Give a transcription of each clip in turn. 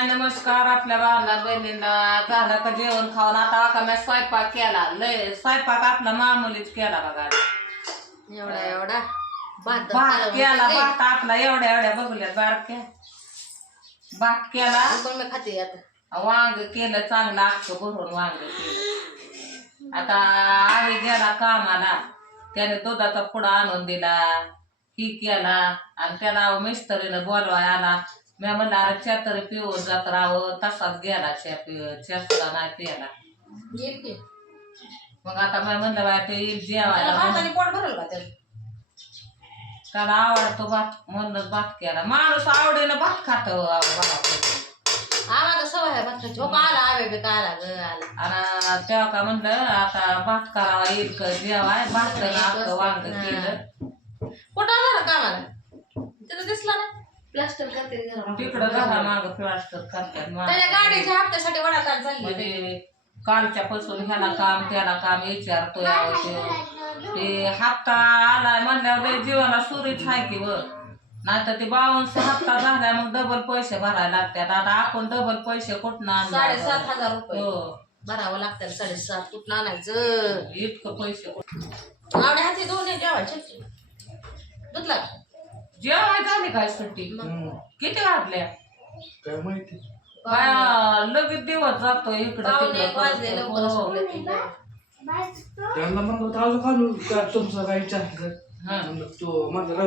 हाय नमस्कार आपल्या बाळाला बहिणीला झालं का जेवण खाऊन? आता का मी स्वयंपाक केला? लय स्वयंपाक आपला मामुलीच केला बघा. एवढा एवढा? भात भात केला भात आपला एवढ्या एवढ्या बघूया बारक्या भात केला. पण मी खाते आता? वांग केलं चांगलं अख्खं भरून वांग केलं. आता आम्ही गेला कामाला. त्याने दुधाचा पुडा आणून दिला. ही केला. आणि त्याला मिस्टरीनं बोलवाय आला. मी म्हणलं अरे च्या तरी पिऊन जात राहावं तसाच गेला च्या पिऊ च्या सुद्धा नाही पियाला. की. मग आता मी म्हणलं बाय ते येईल जेवायला. भाताने पोट भरल का त्याला? त्याला आवडतो भात. म्हणूनच भात केला. माणूस आवडीनं भात खातो बाबा आम्हाला सवय आहे हो का आला आवे बे का आला ग आला. आणि तेव्हा का म्हणलं आता भात करावा येईल का जेवाय? भात वांग केलं. कुठं आला ना कामाला? तिथं दिसला ना प्लास्टर करते. तिकडं घरा माग प्लास्टर करतात. त्याच्या गाडीच्या हप्त्यासाठी वडा काढ चालली म्हणजे कालच्या पासून ह्याला काम त्याला काम विचारतोय अहो त्यो. ते. हप्ता आलाय म्हणल्यावर लय जीवाला सुरीच आहे की व नाहीतर ते बावनशे हप्ता झालाय मग डबल पैसे भरायला लागतात. आता आपण डबल पैसे कुठनं आणणार? साडेसात हजार रुपये. हो. भरावं लागतं साडेसात. कुठं आणायचं? इतकं पैसे कुठं? आवडे हाती दोन्ही जेवायचे दुधला का? जेवाय झाली काय सुट्टी किती वाजल्या काय माहिती काय लगेच दिवस जातो इकडं पाहुणे एक वाजले तिकडं लवकर हो. झोपले ते. त्यांना म्हणलं होतं अजून घालू का तुमचा काय विचार हा. तो माझा जा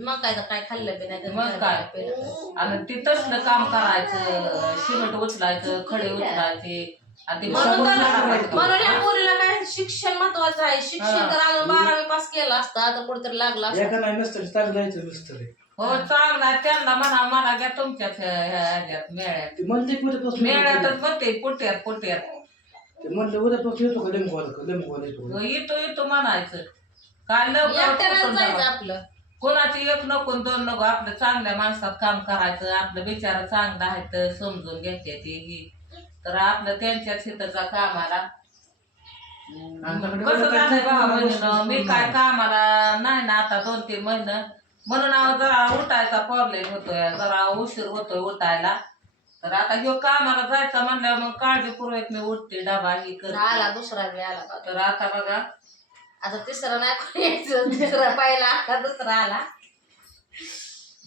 मग काय तर काय खाल्लं बी नाही तर मग काय? पेलं. आणि ते तसलं काम करायचं सिमेंट उचलायचं खडे उचलायचे आणि ते म्हणून बरोबर तर- करायचं. म्हणून या पोरीला काय शिक्षण महत्वाचं आहे. शिक्षण हा. जर अजून बारावी पास केलं असता तर कुठेतरी लागला असता. एका नाही नसतं रे हो चांगला आहे. त्यांना म्हणा मला घ्या तुमच्याच ह्या- ह्याच्यात मेळ्यात. ते म्हणले की उद्यापासून मेळ्यातच म्हणते पोट्यात पोट्यात ते म्हणलं उद्यापासून येतो का लिंबू का लिंबू येतो. हो, येतो येतो म्हणायचं. काय लवकर एकट्यानं कुठून जायचं जावं? आपलं. कोणाची एक नको आणि दोन नको. आपलं चांगल्या माणसात काम करायचं आपलं बिचार चांगलं आहे तर समजून घेते ते ही. तर आपलं त्यांच्याच हिताचा कामाला आमच्याकडे कसं एवढं झालंय बाबा बहिणीनं, नसतं. मी काय कामाला नाही ना आता दोन तीन महिने. म्हणून अहो जरा उठायचा प्रॉब्लेम होतोय. जरा उशीर होतोय उठायला. तर आता ह्यो कामाला जायचा म्हणल्यावर मग काळजीपूर्वक मी उठते डबा ही आला करते दुसरा बी आला बघा. तर आता बघा. आता तिसरा नाही कोणी यायचं तिसरा पहिला आता दुसरा आला.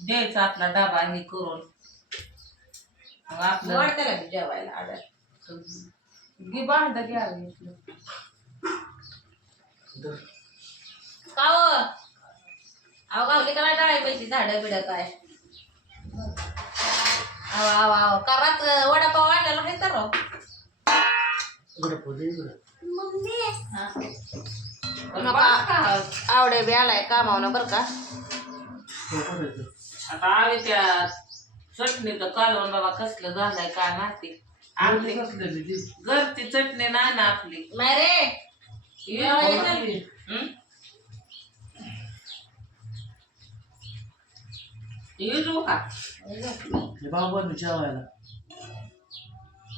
द्यायचा आपला डबा ही करून. मग आपलं वाढत्याला बी जेवायला आडर गी भांड घ्यावी. का हो? अहो गावली डाळी पैसे झाडं बिड काय. अहो अहो अहो करात वडापाव आणलेला हे. तर? आवडे बी आलाय कामावनं बरं का. आता आम्ही त्या चटणीचं कालवण बाबा कसलं झालंय काय माहिती. आपली? घरची चटणी नाही ना आपली. नाही रे. हो, बाबा. बाबांनी जेवायला.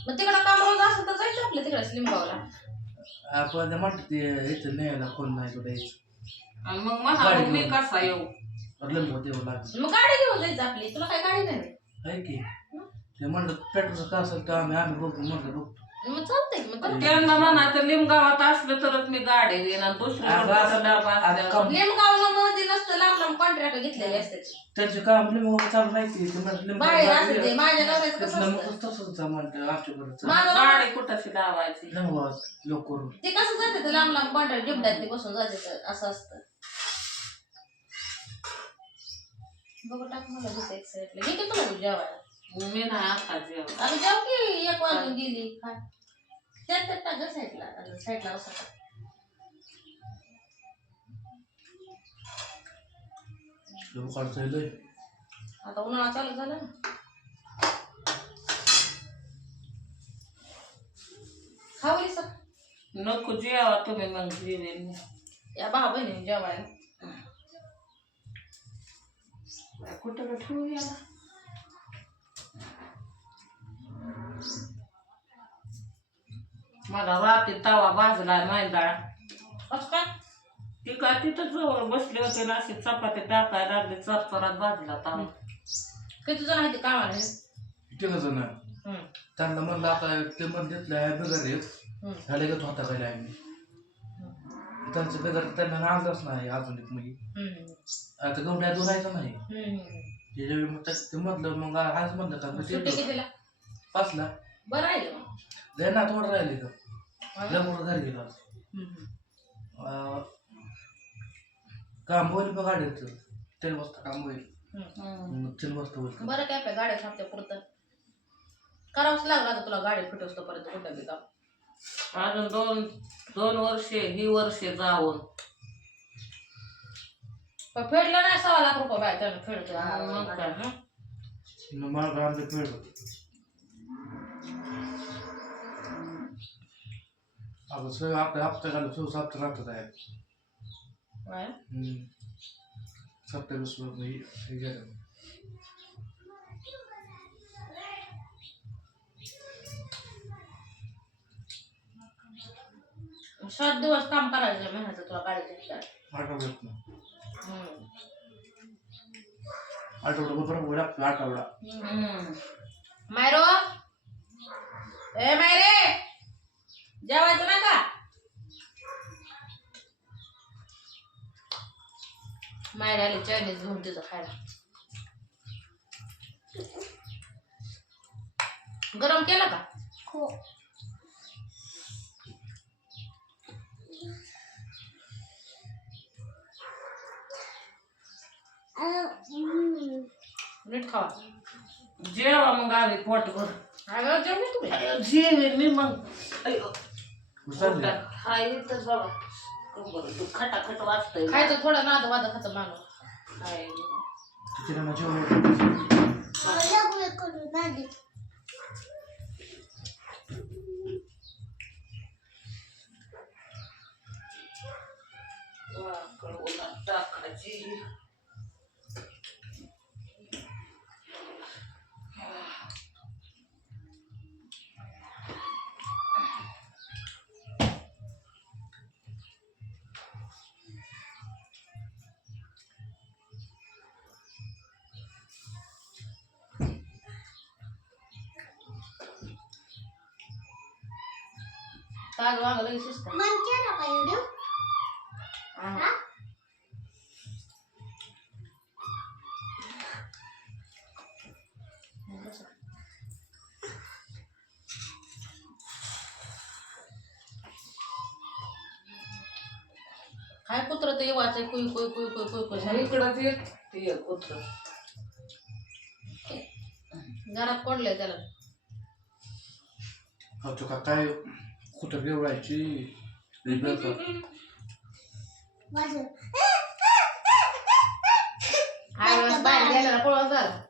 मग तिकडं काम रोज असं तर जायचं आपलं तिकडं लिंबावला आपण ते म्हणतो ते इथं न्यायला कोण नाही तुला यायचं. मग म्हणा मग मी कसा येऊ? लिंबू देऊ लागलं. मग गाडी घेऊन जायचं आपली तुला काय गाडी नाही. आहे की. ते म्हणलं पेट्रोलचं का असेल तर आम्ही आम्ही बघू. म्हणलं मग चालतंय मग. त्यांना म्हणायचं लिमगावात असलं तरच मी गाडी येईन आणि दुसरं अगं, असं- डबा कम- नसतं लांब लांब कॉन्ट्रॅक्ट घेतलेले असतात. त्यांचं काम लिंबू चालू नाही की ते म्हणलं लिंबू बाहेर लागली. असते ते माझ्या नवऱ्याचं कसं तिथलं असतं? मग तसंच होतं म्हणतं आमच्याकडचं माझं नवरा- गाडी कुठं लावायची? लिंबू लोक करून. ते कसं जाते ते लांब लांब कॉन्ट्रॅक्ट ते बसून जाते तर असं असतं. बघू टाक मला घेते एक साईडला घे की तुला बी जेवायला. मी नाही आता जेवण आम्ही जाऊ की एक वाजून गेली खा त्यात त्यात टाक गं साईडला आता साईडला बसा टाक. लिंबू काढता येईल आता उन्हाळा चालू झाला ना खावली सर नको जेवा तुम्ही मग जेवेन मी. या भाऊ बहिणी जेवायला कुठं का ठेवू याला मला रात्री तवा भाजला मैदाळा कसं काय ती काय तिथं जवळ बसले होते ना अशी चपाती टाकायला लागली चरचरात भाजला तवा. किती जण आहे ते कामाला हे? तिघ जण? हम्म, त्यांना म्हणलं आता ते म्हणलं तिथलं आहे बिगर एक. हम्म, होता काय आम्ही त्यांचं बिगर त्यांना आणलंच नाही अजून एक मुली हम्म, आता गवड्या दोन आहे का नाही? हम्म. त्याच्यावेळी त्या- ते म्हटलं मग आज म्हणलं का मग सुट्टी ते कितीला? पाचला बरं आहे की मग. लय ना थोडं राहिले का हा? लय मोठं घरी गेलो काम होईल मग गाडीचं तीन वाजता काम होईल. मग तीन वाजता होईल. बरं काय आपल्या गाड्या छापत्या पुरतं. करावंच लागलं आता तुला गाडी फिटवतो पर्यंत कुठं बी काम अजून दोन दोन वर्षे ही वर्षे जाऊन. पण फेडलं नाही सव्वा लाख रुपये बाय त्यानं फेडतो मग काय? हं? मग मला आमचं खेळ अगं सगळं आपल्या हप्ता घालून सो हप्ता राहतात आहे काय? सत्तावीस हे गेलं सात दिवस काम करायचं महिन्याचं तुला हिशोब. आठवड्यात ना. आठवडा बरोबर लागतो आठवडा हम्म. मायरो ए मायरे जेवायचं ना का? मायरे आली चायनीज घेऊन तिथं खायला. गरम केलं का? नीट खावा. जेवा मग आम्ही पोटभर. अगं जेवली तुम्ही? जेवे मी मग. उचलले हा इथंच बाबा कंबर तू खटाखट खायचं थोडं नाद वाद खातं माणूस काय ताज वांग लगेच शिजतं. हा. बस. काय कुत्र ते वाचाय कुई कुई कुई कुई कुई कुई एक ते एक कुत्रं. घरात कोणलंय त्याला हो काय कुठं गेवळायची हाय वेळेस बाहेर गेल्याला पळवा झाला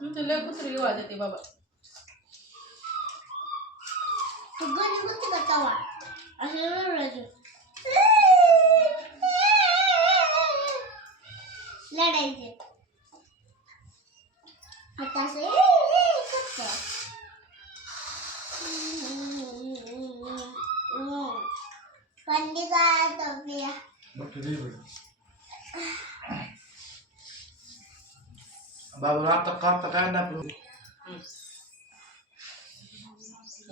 तुमचं लय कुत्री वाज येते बाबा लढायचे बाबा आता कापता काय नाही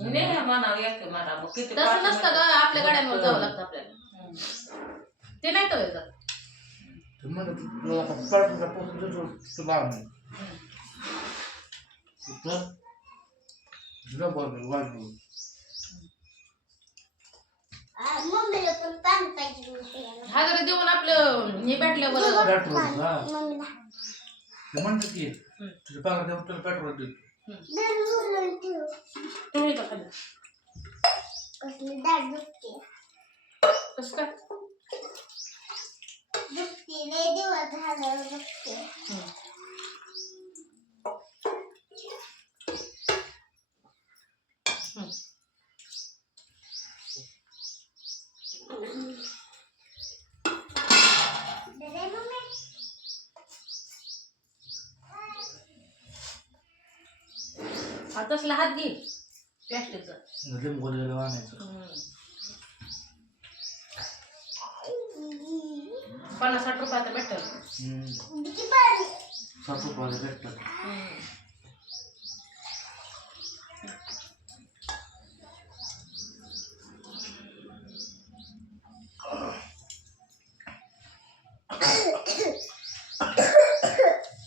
ने म्हणावं येते म्हणा मग किती तसं नसतं ग आपल्या गाड्यांवर जावं लागतं आपल्याला. ते नाही तर जात. तुला तुला बोल वाजू मम्मीला पण पाणी पाहिजे होते. हा जरा देऊन आपलं हे भेटल्यावर पेट्रोल हा मम्मीला ते म्हणतात की तुझ्या पगार देऊन तुला पेट्रोल देतो ठेव. तुम्ही का खाल्लं कसली दाट दुखते कसं काय दुखते लय दिवस झालं दुखते हम्म. हम्म. हा तसला हात घे. प्लॅस्टिकचा लिंबू गेलं आणायचं पन्नास साठ रुपयाचं भेटतं भेटतात.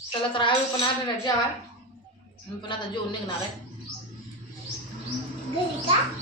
चला तर आम्ही पण आलेला जेवाय मी पण आता जेवण निघणार आहे. का?